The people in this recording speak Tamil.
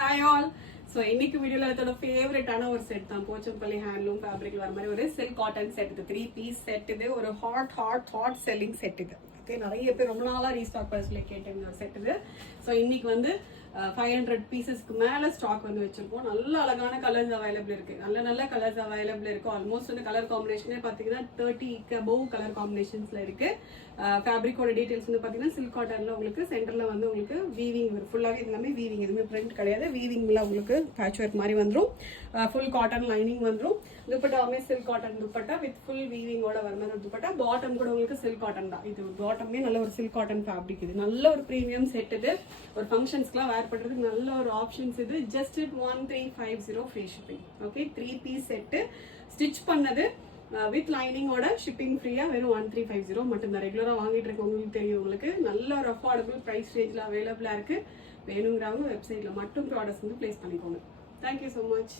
Hi all. ஸோ இன்னைக்கு வீடியோவில் அதோட ஃபேவரட்டான ஒரு செட் தான். போச்சம்பள்ளி ஹேண்ட்லூம் ஃபேப்ரிக்ல வர மாதிரி ஒரு சில்க் காட்டன் செட். இது 3 பீஸ் செட். இது ஒரு ஹாட் செல்லிங் செட். இது ஓகே, நிறைய பேர் ரொம்ப நாளாக ரீஸ்டாக் பண்ண சொல்லி கேட்டிருந்த ஒரு செட் இது. ஸோ இன்னைக்கு வந்து 500 பீசஸ்க்கு மேலே ஸ்டாக் வந்து வச்சிருக்கோம். நல்ல அழகான கலர்ஸ் அவைலபிள் இருக்கு. நல்ல கலர்ஸ் அவைலபிள் இருக்கு. ஆல்மோஸ்ட் வந்து கலர் காம்பினேஷனே பார்த்தீங்கன்னா 30க்கு அபவ் கலர் காம்பினேஷன்ஸ்ல இருக்கு. ஃபேப்ரிக்கோட டீடைல்ஸ் வந்து பார்த்தீங்கன்னா சில்க் காட்டன்ல உங்களுக்கு சென்டர்ல வந்து உங்களுக்கு வீவிங் ஃபுல்லாகவே எல்லாமே வீவிங், எதுவுமே பிரிண்ட் கிடையாது. வீவிங்ல உங்களுக்கு பேட்ச் ஒர்க் மாதிரி வந்துடும். ஃபுல் காட்டன் லைனிங் வந்துடும். துப்பட்டாவுமே silk cotton dupatta with full வீவிங்கோட வர மாதிரி ஒரு துப்பட்டா. பாட்டம் கூட உங்களுக்கு சில்க் காட்டன் தான். இது பாட்டமே நல்ல ஒரு சில்க் காட்டன் ஃபேப்ரிக். இது நல்ல ஒரு ப்ரீமியம் செட். இது ஒரு ஃபங்க்ஷன்ஸ்க்குலாம் வேர் பண்ணுறதுக்கு நல்ல ஒரு ஆப்ஷன்ஸ். இது just 1350 free shipping. Okay, 3 piece set stitch பண்ணது வித் லைனிங்கோட ஷிப்பிங் ஃப்ரீயாக வெறும் 1350 மட்டும்தான். ரெகுலராக வாங்கிட்டு இருக்கவங்களுக்கு தெரியும். உங்களுக்கு நல்ல ஒரு அஃபோர்டபுள் ப்ரைஸ் ரேஞ்சில் அவைலபிளாக இருக்குது. வேணுங்கிறவங்க வெப்சைட்டில் மட்டும் ப்ராடக்ட்ஸ் வந்து ப்ளேஸ் பண்ணிக்கோங்க. Thank you so much.